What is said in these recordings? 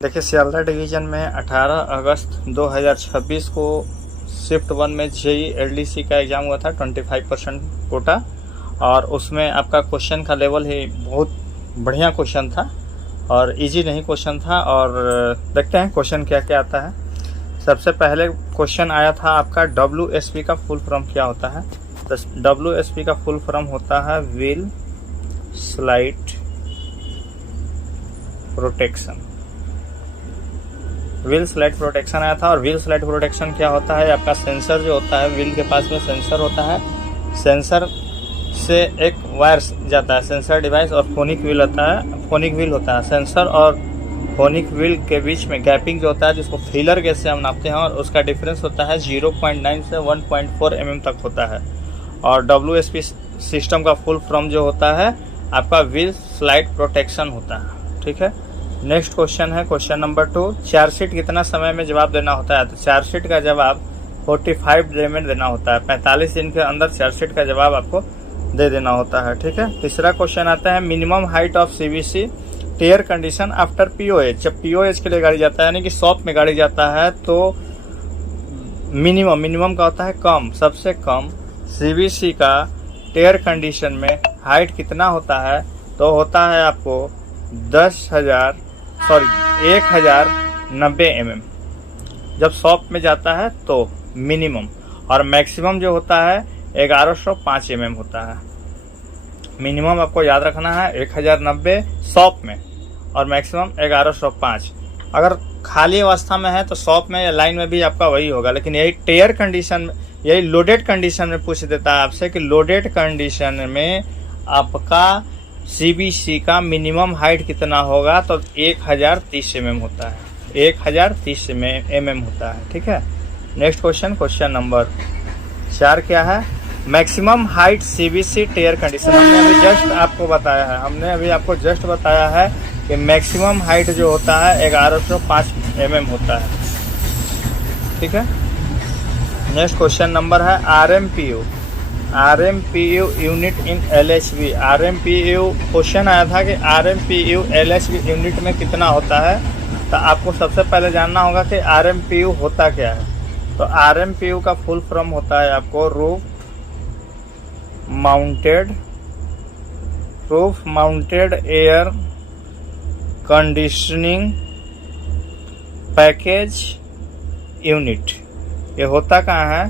देखिए सियालदह डिवीज़न में 18 अगस्त 2026 को शिफ्ट 1 में जेई एलडीसी का एग्ज़ाम हुआ था 25% कोटा। और उसमें आपका क्वेश्चन का लेवल ही बहुत बढ़िया क्वेश्चन था और इजी नहीं क्वेश्चन था। और देखते हैं क्वेश्चन क्या क्या आता है। सबसे पहले क्वेश्चन आया था आपका WSP का फुल फॉर्म क्या होता है। तो WSP का फुल फॉर्म होता है wheel slide protection. Wheel slide protection आया था। और व्हील स्लाइड प्रोटेक्शन क्या होता है, आपका सेंसर जो होता है, व्हील के पास में सेंसर होता है, सेंसर से एक वायर जाता है सेंसर डिवाइस, और फोनिक व्हील होता है। सेंसर और फोनिक व्हील के बीच में गैपिंग जो होता है, जिसको फीलर गेज से हम नापते हैं, और उसका डिफरेंस होता है 0.9 से 1.4 mm तक होता है। और WSP सिस्टम का फुल फॉर्म जो होता है आपका व्हील स्लाइड प्रोटेक्शन होता है। ठीक है, नेक्स्ट क्वेश्चन है क्वेश्चन नंबर 2। चार्जशीट कितना समय में जवाब देना होता है। तो चार्जशीट का जवाब 45 डे में देना होता है। 45 दिन के अंदर चार्जशीट का जवाब आपको दे देना होता है। ठीक है, तीसरा क्वेश्चन आता है minimum height of CBC tare condition after POH। जब POH के लिए गाड़ी जाता है, यानी कि शॉप में गाड़ी जाता है, तो मिनिमम का होता है कम, सबसे कम CBC का टेयर कंडीशन में हाइट कितना होता है। तो होता है आपको 1090 mm जब शॉप में जाता है तो मिनिमम। और मैक्सिमम जो होता है 1105 mm होता है। मिनिमम आपको याद रखना है 1090 शॉप में, और मैक्सिमम 1105। अगर खाली अवस्था में है तो शॉप में या लाइन में भी आपका वही होगा, लेकिन यही टेयर कंडीशन में, यही लोडेड कंडीशन में पूछ देता है आपसे कि लोडेड कंडीशन में आपका CBC का मिनिमम हाइट कितना होगा। तो 1030 mm होता है, 1030 mm होता है। ठीक है, नेक्स्ट क्वेश्चन नंबर 4 क्या है, maximum height CBC tare condition. हमने अभी आपको जस्ट बताया है कि मैक्सिमम हाइट जो होता है 1105 mm होता है। ठीक है, नेक्स्ट क्वेश्चन नंबर है RMPU unit in LHV। RMPU question आया था कि RMPU LHV यूनिट में कितना होता है। तो आपको सबसे पहले जानना होगा कि RMPU होता क्या है। तो RMPU का फुल फॉर्म होता है आपको roof mounted air conditioning package unit. ये होता कहाँ है।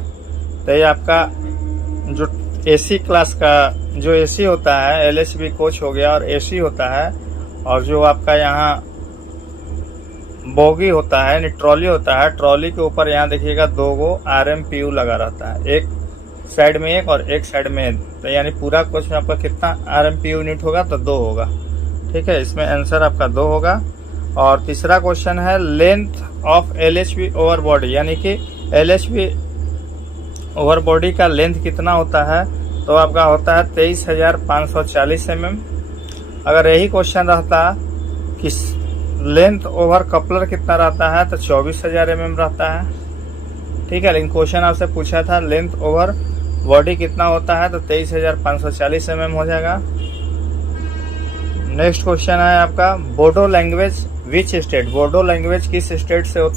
तो ये आपका जो AC क्लास का जो AC होता है, LHV कोच हो गया और AC होता है, और जो आपका यहाँ बोगी होता है यानी ट्रॉली होता है, ट्रॉली के ऊपर यहाँ देखिएगा 2 गो RMPU लगा रहता है, एक साइड में एक और एक साइड में एक। तो यानी पूरा कोच में आपका कितना RMPU यूनिट होगा, तो 2 होगा। ठीक है, इसमें आंसर आपका 2 होगा। और तीसरा क्वेश्चन है length of LHV over body, यानी कि LHV ओवर बॉडी का लेंथ कितना होता है। तो आपका होता है 23,540 mm। अगर यही क्वेश्चन रहता कि लेंथ ओवर कपलर कितना रहता है, तो 24,000 mm रहता है। ठीक है, लेकिन क्वेश्चन आपसे पूछा था लेंथ ओवर बॉडी कितना होता है, तो 23,540 mm हो जाएगा। नेक्स्ट क्वेश्चन है आपका Bodo language which state. Bodo language किस स्टेट से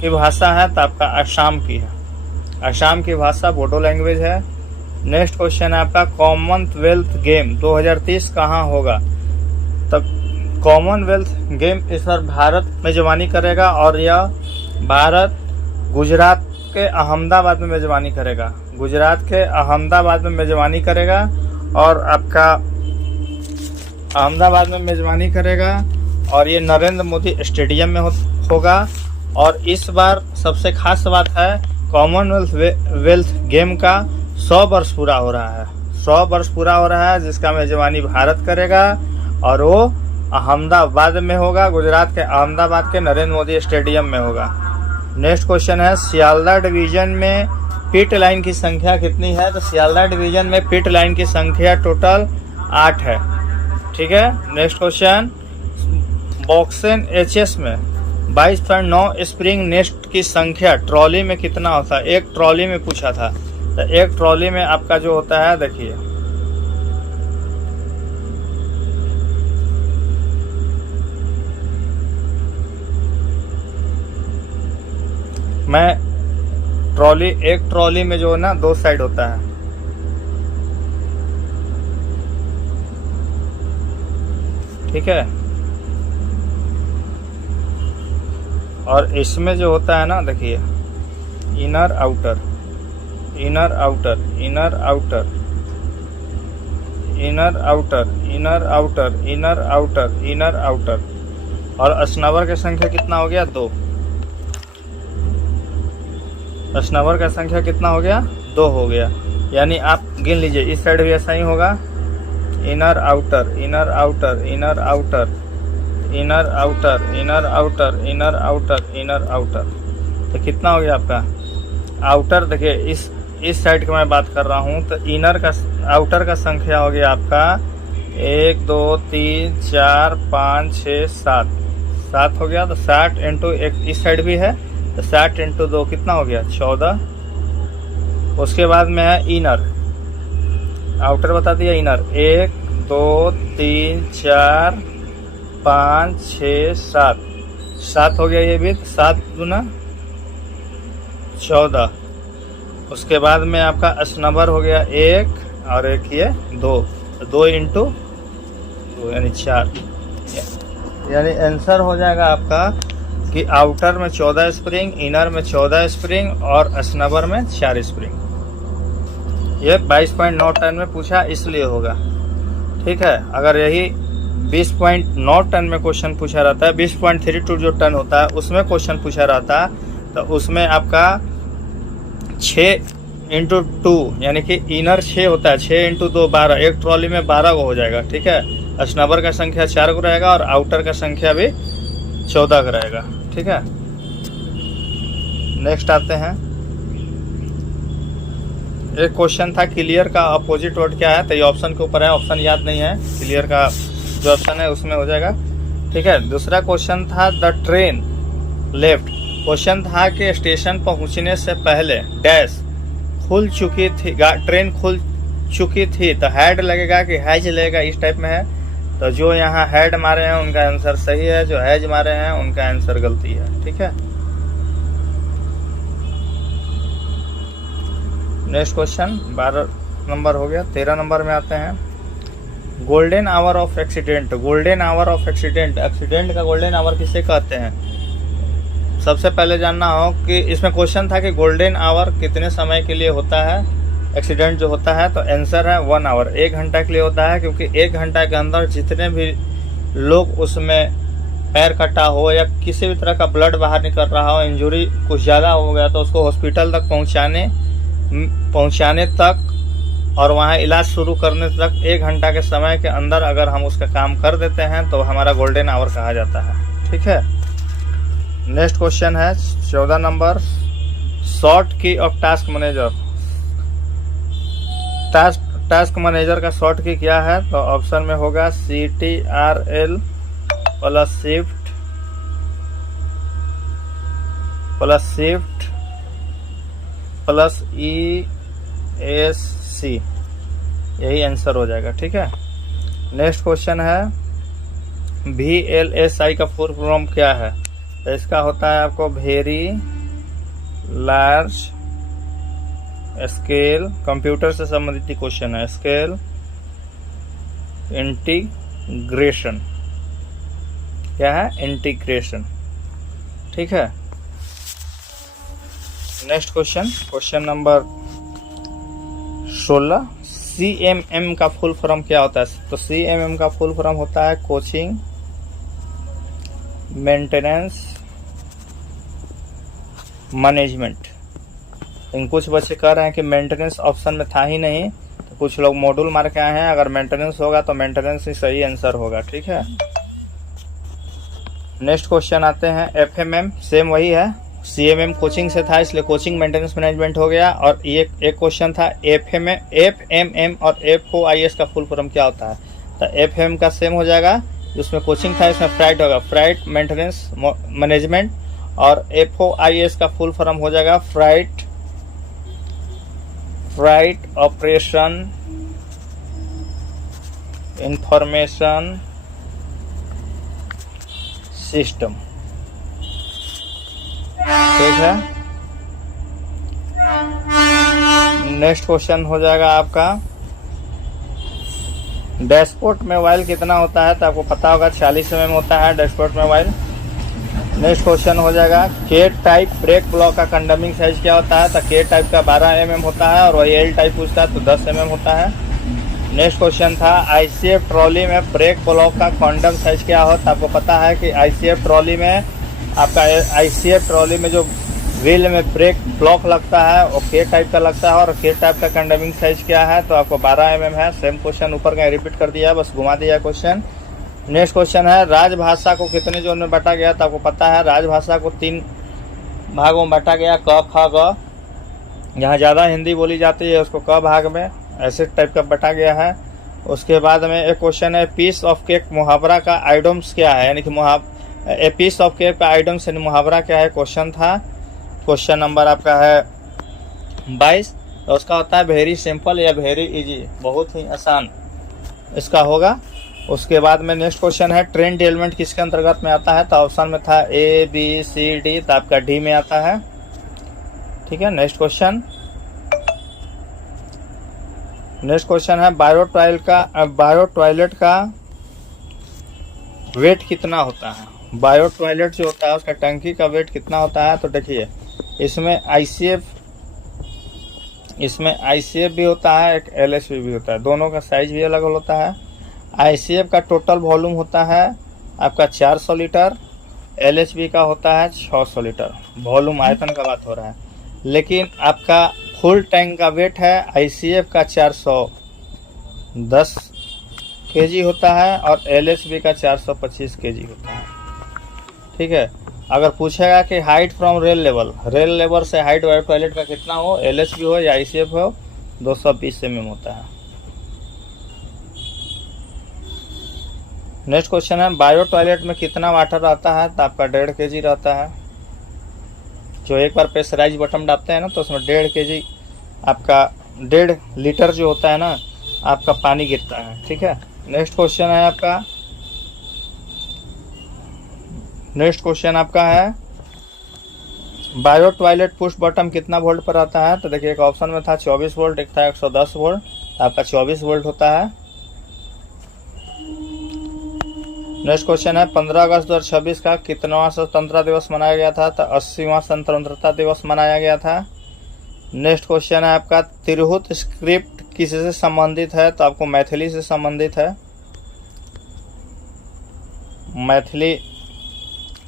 की भाषा है। तो आपका असम की है, असम की भाषा बोडो लैंग्वेज है। नेक्स्ट क्वेश्चन है आपका कॉमनवेल्थ गेम 2030 कहाँ होगा। तब कॉमनवेल्थ गेम इस बार भारत मेजबानी करेगा, और यह भारत गुजरात के अहमदाबाद में मेजबानी करेगा। और आपका अहमदाबाद में मेजबानी करेगा, और ये नरेंद्र मोदी स्टेडियम में होगा। और इस बार सबसे खास बात है कॉमनवेल्थ गेम का 100 वर्ष पूरा हो रहा है। 100 वर्ष पूरा हो रहा है, जिसका मेजबानी भारत करेगा, और वो अहमदाबाद में होगा, गुजरात के अहमदाबाद के नरेंद्र मोदी स्टेडियम में होगा। नेक्स्ट क्वेश्चन है सियालदह डिवीजन में पिट लाइन की संख्या कितनी है। तो सियालदह डिवीजन में पिट लाइन की संख्या टोटल 8 है। ठीक है, नेक्स्ट क्वेश्चन बॉक्सेन HS में 22.9 स्प्रिंग नेस्ट की संख्या ट्रॉली में कितना होता है। एक ट्रॉली में पूछा था, तो एक ट्रॉली में आपका जो होता है, देखिए मैं ट्रॉली, एक ट्रॉली में जो है ना 2 साइड होता है, ठीक है। और इसमें जो होता है ना, देखिए, inner outer, inner outer, inner outer, inner outer, inner outer, inner outer, inner outer. और स्नवर की संख्या कितना हो गया? 2। स्नवर का संख्या कितना हो गया? 2 हो गया। यानी आप गिन लीजिए, इस साइड भी ऐसा ही होगा, inner outer, inner outer, inner outer, inner outer, inner outer, inner outer, inner outer. तो कितना हो गया आपका आउटर? देखिए, इस साइड की मैं बात कर रहा हूँ, तो इनर का, आउटर का संख्या हो गया आपका 1 2 3 4 5 6 7, 7 हो गया। तो 60 इंटू, एक इस साइड भी है, तो 60 इंटू 2 कितना हो गया? 14। उसके बाद में है इनर, आउटर बता दिया, इनर 1 2 3 4 5 6 7, 7 हो गया ये भी, 7 दूना 14। उसके बाद में आपका स्नवर हो गया 1 और एक ये 2, 2 इंटू 2 यानी 4। यानी आंसर हो जाएगा आपका कि आउटर में 14 स्प्रिंग, इनर में 14 स्प्रिंग और स्नवर में 4 स्प्रिंग। ये 22.9 टन में पूछा इसलिए होगा, ठीक है। अगर यही 20.9 टन में क्वेश्चन पूछा रहता है, 20.32 जो टन होता है उसमें क्वेश्चन पूछा रहता, तो उसमें आपका 6 इंटू 2 यानी कि इनर 6 होता है, 6 इंटू 2 12, एक ट्रॉली में 12 को हो जाएगा, ठीक है। स्नवर का संख्या 4 को रहेगा और आउटर का संख्या भी 14 का रहेगा, ठीक है। नेक्स्ट आते हैं, एक क्वेश्चन था क्लियर का अपोजिट वर्ड क्या है, तो ये ऑप्शन के ऊपर है, ऑप्शन याद नहीं है, क्लियर का जो ऑप्शन है उसमें हो जाएगा, ठीक है। दूसरा क्वेश्चन था द ट्रेन लेफ्ट, क्वेश्चन था कि स्टेशन पहुंचने से पहले डैश खुल चुकी थी, ट्रेन खुल चुकी थी, तो हैड लगेगा कि हैज लगेगा, इस टाइप में है। तो जो यहाँ हैड मारे हैं उनका आंसर सही है, जो हैज मारे हैं उनका आंसर गलती है, ठीक है। नेक्स्ट क्वेश्चन 12 नंबर हो गया। 13 नंबर में आते हैं, golden hour of accident. Golden hour of accident, accident का गोल्डन आवर किसे कहते हैं? सबसे पहले जानना हो कि इसमें क्वेश्चन था कि गोल्डन आवर कितने समय के लिए होता है एक्सीडेंट जो होता है, तो आंसर है 1 आवर, 1 घंटा के लिए होता है। क्योंकि 1 घंटा के अंदर जितने भी लोग उसमें पैर कटा हो या किसी भी तरह का ब्लड बाहर निकल रहा हो, इंजरी कुछ ज़्यादा हो गया, तो उसको हॉस्पिटल तक पहुंचाने तक और वहाँ इलाज शुरू करने तक 1 घंटा के समय के अंदर अगर हम उसका काम कर देते हैं तो हमारा गोल्डन आवर कहा जाता है, ठीक है। नेक्स्ट क्वेश्चन है 14 नंबर, शॉर्ट की of task manager. Task manager का शॉर्ट की क्या है? तो ऑप्शन में होगा CTRL plus shift plus ESC, यही आंसर हो जाएगा, ठीक है। नेक्स्ट क्वेश्चन है VLSI का फुल फॉर्म क्या है? तो इसका होता है आपको वेरी लार्ज स्केल, कंप्यूटर से संबंधित क्वेश्चन है, स्केल इंटीग्रेशन, क्या है? इंटीग्रेशन, ठीक है। नेक्स्ट क्वेश्चन नंबर 16, CMM का फुल फॉर्म क्या होता है? तो CMM का फुल फॉर्म होता है कोचिंग मेंटेनेंस मैनेजमेंट। कुछ बच्चे कह रहे हैं कि मेंटेनेंस ऑप्शन में था ही नहीं, तो कुछ लोग मॉड्यूल मार के आए हैं, अगर मेंटेनेंस होगा तो मेंटेनेंस ही सही आंसर होगा, ठीक है। नेक्स्ट क्वेश्चन आते हैं FMM, सेम वही है, CMM कोचिंग से था इसलिए कोचिंग मेंटेनेंस मैनेजमेंट हो गया। और ये एक क्वेश्चन था FMM और FOIS का फुल फॉर्म क्या होता है? तो FM का सेम हो जाएगा, जिसमें कोचिंग था इसमें फ्राइट होगा, फ्राइट मेंटेनेंस मैनेजमेंट। और FOIS का फुल फॉर्म हो जाएगा फ्राइट ऑपरेशन इंफॉर्मेशन सिस्टम, ठीक है। नेक्स्ट क्वेश्चन हो जाएगा आपका डैशबोर्ड में ऑयल कितना होता है, तो आपको पता होगा 40 mm होता है डैशबोर्ड में ऑयल। नेक्स्ट क्वेश्चन हो जाएगा के टाइप ब्रेक ब्लॉक का कंडमिंग साइज क्या होता है, तो के टाइप का 12 mm होता है, और वही एल टाइप पूछता है तो 10 mm होता है। नेक्स्ट क्वेश्चन था आईसीएफ ट्रॉली में ब्रेक ब्लॉक का कंडम साइज क्या हो, तो आपको पता है कि आईसीएफ ट्रॉली में आपका आईसीएफ ट्रॉली में जो व्हील में ब्रेक ब्लॉक लगता है वो के टाइप का लगता है, और के टाइप का कंडमिंग साइज क्या है, तो आपको 12 mm है। सेम क्वेश्चन ऊपर का रिपीट कर दिया, बस घुमा दिया क्वेश्चन। नेक्स्ट क्वेश्चन है राजभाषा को कितने जोन में बांटा गया, तो आपको पता है राजभाषा को 3 भागों में बांटा गया, क ख ग। जहाँ ज़्यादा हिंदी बोली जाती है उसको क भाग में ऐसे टाइप का बांटा गया है। उसके बाद में एक क्वेश्चन है पीस ऑफ केक मुहावरा का आइडम्स क्या है, यानी कि ए पीस ऑफ केक का आइडम्स यानी मुहावरा क्या है, क्वेश्चन था। क्वेश्चन नंबर आपका है 22, तो उसका होता है वेरी सिंपल या वेरी इजी, बहुत ही आसान इसका होगा। उसके बाद में नेक्स्ट क्वेश्चन है ट्रेंड एलिमेंट किसके अंतर्गत में आता है, तो ऑप्शन में था ए बी सी डी, तो आपका डी में आता है। ठीक है, नेक्स्ट क्वेश्चन है बायो टॉयलेट का वेट कितना होता है। बायो टॉयलेट जो होता है उसका टंकी का वेट कितना होता है, तो देखिए इसमें आईसीएफ भी होता है, एक एलएसबी भी होता है, दोनों का साइज भी अलग होता है। आईसीएफ का टोटल वॉल्यूम होता है आपका 400 लीटर, एलएचबी का होता है 600 लीटर। वॉल्यूम आयतन का बात हो रहा है, लेकिन आपका फुल टैंक का वेट है आईसीएफ का 410 केजी होता है और एलएचबी का 425 केजी होता है। ठीक है, अगर पूछेगा कि हाइट फ्रॉम रेल लेवल से हाइट वायर टॉयलेट का कितना हो, एलएचबी हो या आईसीएफ हो, 220 mm होता है। नेक्स्ट क्वेश्चन है बायो टॉयलेट में कितना वाटर रहता है, तो आपका 1.5 kg रहता है। जो एक बार प्रेशराइज बटन डालते हैं ना तो उसमें 1.5 kg आपका 1.5 लीटर जो होता है ना आपका पानी गिरता है। ठीक है, नेक्स्ट क्वेश्चन आपका है बायो टॉयलेट पुश बटन कितना वोल्ट पर आता है, तो देखिए एक ऑप्शन में था 24 वोल्ट, एक था 110 वोल्ट, आपका 24 वोल्ट होता है। नेक्स्ट क्वेश्चन है 15 अगस्त 2026 का कितनावां स्वतंत्रता दिवस मनाया गया था, तो 80वां स्वतंत्रता दिवस मनाया गया था। नेक्स्ट क्वेश्चन है आपका तिरहुत स्क्रिप्ट किससे संबंधित है, तो आपको मैथिली से संबंधित है, मैथिली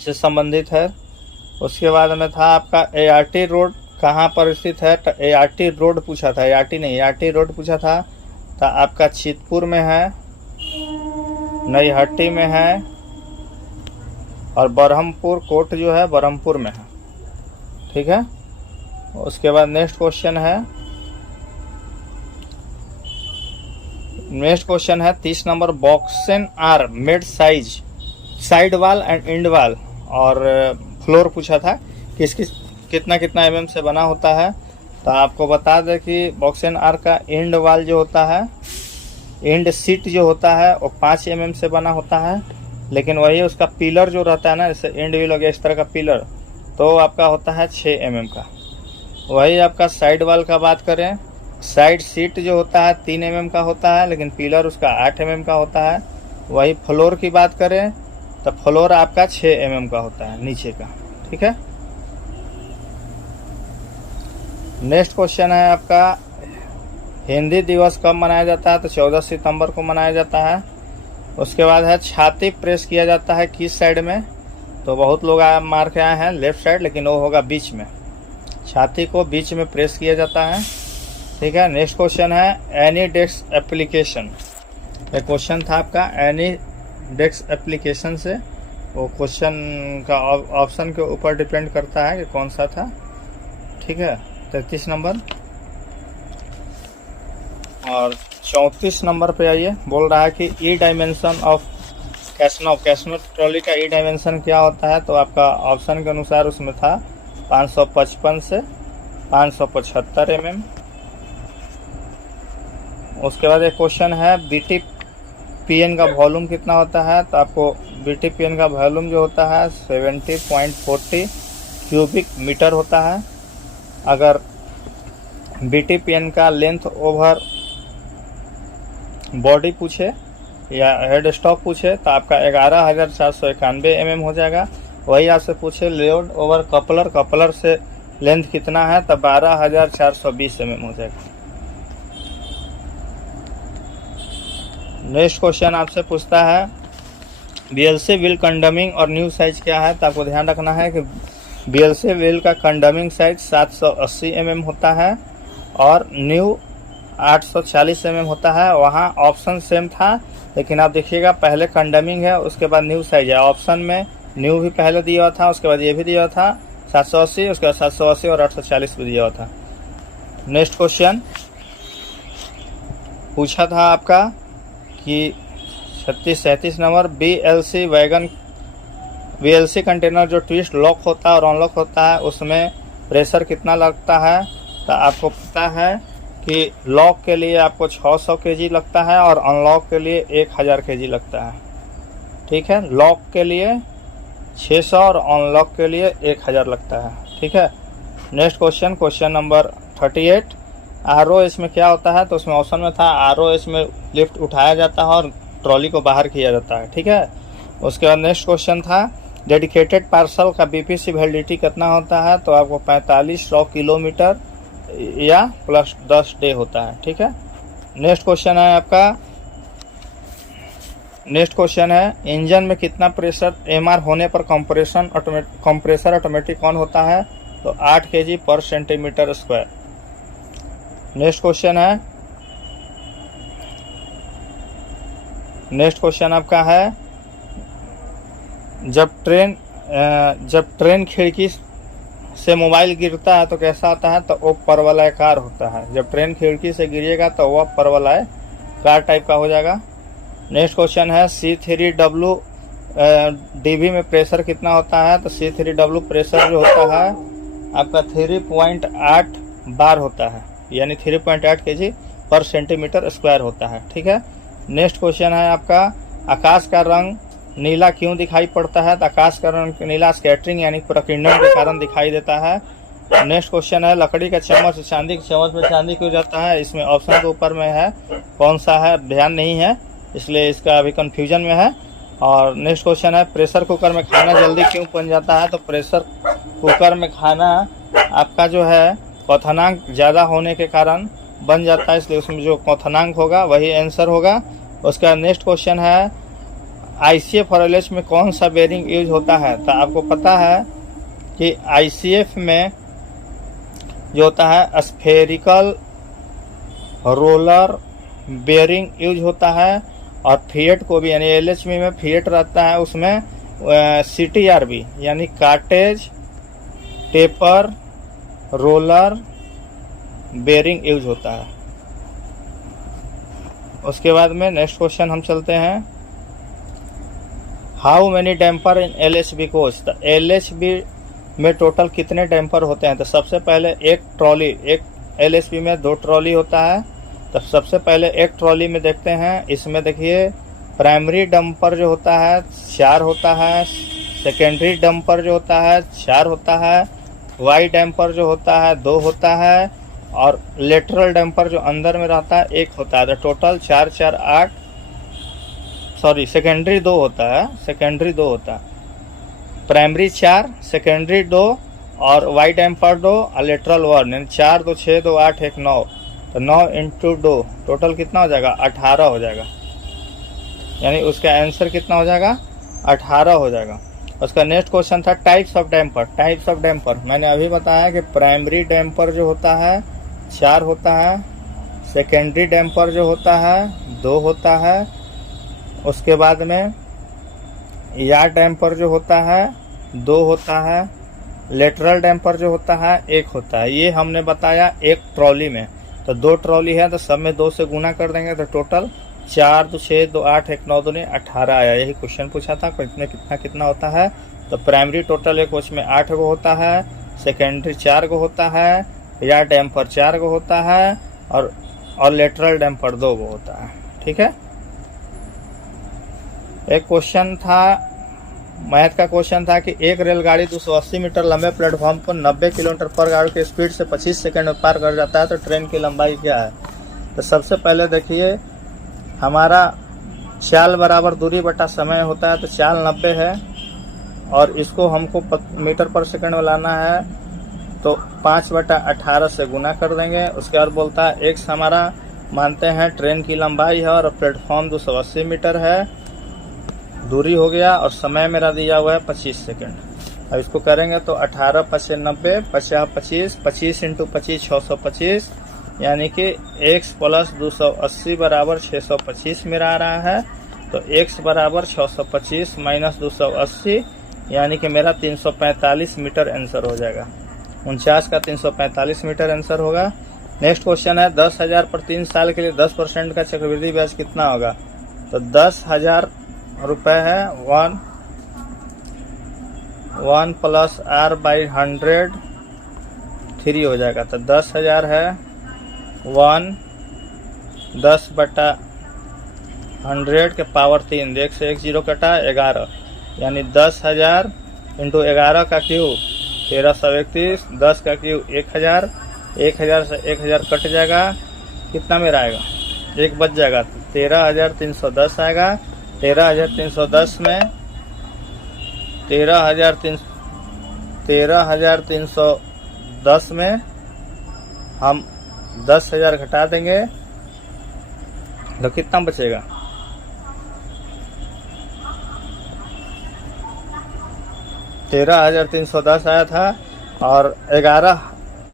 से संबंधित है। उसके बाद में था आपका एआरटी रोड कहाँ पर स्थित है, तो एआरटी रोड पूछा था, एआरटी रोड पूछा था, तो आपका चितपुर में है, नईहट्टी में है, और बरहमपुर कोट जो है बरहमपुर में है। ठीक है, उसके बाद नेक्स्ट क्वेश्चन है 30 number BOXN are made side wall end end wall और फ्लोर पूछा था कितना mm से बना होता है, तो आपको बता दें कि बॉक्सेन आर का इंड वाल जो होता है, इंड सीट जो होता है वो 5 mm से बना होता है, लेकिन वही उसका पिलर जो रहता है ना, जैसे इंड व्हील हो गया इस तरह का पिलर, तो आपका होता है 6 mm का। वही आपका साइड वाल का बात करें, साइड सीट जो होता है 3 mm का होता है, लेकिन पिलर उसका 8 mm का होता है। वही फ्लोर की बात करें तो फ्लोर आपका 6 mm का होता है नीचे का। ठीक है, नेक्स्ट क्वेश्चन है आपका हिंदी दिवस कब मनाया जाता है, तो 14 सितंबर को मनाया जाता है। उसके बाद है छाती प्रेस किया जाता है किस साइड में, तो बहुत लोग मार के आए हैं लेफ्ट साइड, लेकिन वो होगा बीच में, छाती को बीच में प्रेस किया जाता है। ठीक है, नेक्स्ट क्वेश्चन है एनी डेस्क एप्लीकेशन, एक क्वेश्चन था आपका एनी डेस्क एप्लीकेशन से, वो क्वेश्चन का ऑप्शन के ऊपर डिपेंड करता है कि कौन सा था। ठीक है, 33 नंबर और 34 नंबर पे आइए, बोल रहा है कि ई डायमेंशन ऑफ कैसनो ट्रॉली का ई डायमेंशन क्या होता है, तो आपका ऑप्शन के अनुसार उसमें था 555 से 575 mm। उसके बाद एक क्वेश्चन है BTPN का वॉल्यूम कितना होता है, तो आपको BTPN का वॉल्यूम जो होता है 70.40 क्यूबिक मीटर होता है। अगर BTPN का लेंथ ओवर बॉडी पूछे या हेड स्टॉक पूछे तो आपका 11,491 mm हो जाएगा। वही आपसे पूछे लोड ओवर कपलर, कपलर से लेंथ कितना है तो 12,420 mm हो जाएगा। नेक्स्ट क्वेश्चन आपसे पूछता है BLC व्हील कंडमिंग और न्यू साइज क्या है, तो आपको ध्यान रखना है कि BLC व्हील का कंडमिंग साइज 780 mm होता है और न्यू 840 mm होता है। वहाँ ऑप्शन सेम था, लेकिन आप देखिएगा पहले कंडमिंग है उसके बाद न्यू साइज है। ऑप्शन में न्यू भी पहले दिया हुआ था, उसके बाद ये भी दिया हुआ था 780, उसके बाद 780 और 840 भी दिया हुआ था। नेक्स्ट क्वेश्चन पूछा था आपका कि 36-37 नंबर BLC कंटेनर जो ट्विस्ट लॉक होता है और अनलॉक होता है उसमें प्रेशर कितना लगता है, तो आपको पता है कि लॉक के लिए आपको 600 kg लगता है और अनलॉक के लिए 1000 kg लगता है। ठीक है, लॉक के लिए 600 और अनलॉक के लिए 1000 लगता है। ठीक है। Next question, question number 38, ROS में क्या होता है, तो उसमें ऑप्शन में था ROS में लिफ्ट उठाया जाता है और ट्रॉली को बाहर किया जाता है। ठीक है। उसके बाद नेक्स्ट क्वेश्चन था डेडिकेटेड पार्सल का BPC वैलिडिटी कितना होता है, तो आपको 4500 किलोमीटर या प्लस 10 डे होता है। ठीक है। नेक्स्ट क्वेश्चन है आपका, नेक्स्ट क्वेश्चन है इंजन में कितना प्रेशर MR होने पर कंप्रेसर ऑटोमेटिक ऑन होता है, तो 8 kg पर सेंटीमीटर स्क्वायर। नेक्स्ट क्वेश्चन है, नेक्स्ट क्वेश्चन आपका है जब ट्रेन खिड़की से मोबाइल गिरता है तो कैसा होता है, तो वो परवलयाकार होता है। जब ट्रेन खिड़की से गिरेगा तो वह परवलयाकार टाइप का हो जाएगा। नेक्स्ट क्वेश्चन है C3W DB में प्रेशर कितना होता है, तो C3W प्रेशर जो होता है आपका 3.8 बार होता है, यानी 3.8 kg पर सेंटीमीटर स्क्वायर होता है। ठीक है। नेक्स्ट क्वेश्चन है आपका आकाश का रंग नीला क्यों दिखाई पड़ता है, तो आकाश का रंग नीला स्कैटरिंग यानी प्रकीर्णन के कारण दिखाई देता है। नेक्स्ट क्वेश्चन है लकड़ी का चम्मच चांदी के चम्मच में चांदी क्यों जाता है, इसमें ऑप्शन के ऊपर में है कौन सा है ध्यान नहीं है, इसलिए इसका अभी कंफ्यूजन में है। और नेक्स्ट क्वेश्चन है प्रेशर कुकर में खाना जल्दी क्यों बन जाता है, तो प्रेशर कुकर में खाना आपका जो है क्वथनांक ज़्यादा होने के कारण बन जाता है, इसलिए उसमें जो क्वथनांक होगा वही आंसर होगा। उसका नेक्स्ट क्वेश्चन है ICF और LH में कौन सा बेरिंग यूज होता है, तो आपको पता है कि ICF में जो होता है स्फेरिकल रोलर बेरिंग यूज होता है, और फिएट को भी यानी LH में फिएट रहता है उसमें CTRB यानी cartridge taper roller bearing use होता है। उसके बाद में नेक्स्ट क्वेश्चन हम चलते हैं how many damper in LHB coach, तो LHB में टोटल कितने डैम्पर होते हैं, तो सबसे पहले एक ट्रॉली, एक LHB में 2 ट्रॉली होता है, तो सबसे पहले एक ट्रॉली में देखते हैं। इसमें देखिए प्राइमरी डंपर जो होता है 4 होता है, सेकेंडरी डंपर जो होता है 4 होता है, वाई डैम्पर जो होता है 2 होता है, और लेटरल डैम्पर जो अंदर में रहता है 1 होता है। तो टोटल 4 4 8, सॉरी सेकेंडरी 2 होता है, सेकेंडरी 2 होता है, प्राइमरी 4, सेकेंडरी 2 और वाई डैम्पर 2 और लेटरल 1, यानी 4 2 6 2 8 1 9, तो 9 × 2 टोटल कितना हो जाएगा 18 हो जाएगा, यानी उसका आंसर कितना हो जाएगा 18 हो जाएगा। उसका नेक्स्ट क्वेश्चन था types of damper. Types of damper मैंने अभी बताया कि प्राइमरी डैम्पर जो होता है 4 होता है, सेकेंडरी डैम्पर जो होता है 2 होता है, उसके बाद में यार डैम्पर जो होता है 2 होता है, लेटरल डैम्पर जो होता है 1 होता है। ये हमने बताया एक ट्रॉली में, तो 2 ट्रॉली है तो सब में 2 से गुना कर देंगे तो टोटल 4 2 6 2 8 1 9 2 18 आया। यही क्वेश्चन पूछा था कितने कितना कितना होता है, तो प्राइमरी टोटल एक उसमें 8 गो होता है, सेकेंडरी 4 गो होता है, यार डैम्पर 4 गो होता है, और लेटरल डैम्पर 2 गो होता है। ठीक है। एक क्वेश्चन था मैथ का क्वेश्चन था कि एक रेलगाड़ी 280 मीटर लंबे प्लेटफॉर्म को 90 किलोमीटर पर आवर की स्पीड से 25 सेकंड में पार कर जाता है, तो ट्रेन की लंबाई क्या है। तो सबसे पहले देखिए, हमारा चाल बराबर दूरी बटा समय होता है, तो चाल 90 है और इसको हमको मीटर पर सेकंड में लाना है, तो 5/18 से गुना कर देंगे। उसके बाद बोलता है एक्स हमारा मानते हैं ट्रेन की लंबाई है और प्लेटफॉर्म 280 मीटर है, दूरी हो गया, और समय मेरा दिया हुआ है 25 सेकंड। अब इसको करेंगे तो 18 5 90, 50 25, 25 × 25 625, यानी कि x + 280 बराबर 625 मेरा आ रहा है। तो x बराबर 625 - 280, यानी कि मेरा 345 मीटर आंसर हो जाएगा। 49 का 345 मीटर आंसर होगा। नेक्स्ट क्वेश्चन है 10,000 पर 3 साल के लिए 10% का चक्रवृद्धि ब्याज कितना होगा। तो 10,000 रुपये है, 1 + r/100 3 हो जाएगा। तो 10,000 है 1 10/100 के पावर 3, देख से 1 0 कटा 11, यानी 10,000 × 11 का क्यूब 1331, 10 का क्यूब 1000, 1000 से 1000 कट जाएगा, कितना मेरा आएगा, 1 बच जाएगा, 13,310 आएगा। 13,310 में 13,310 में हम 10,000 घटा देंगे तो कितना बचेगा, 13,310 आया था और 11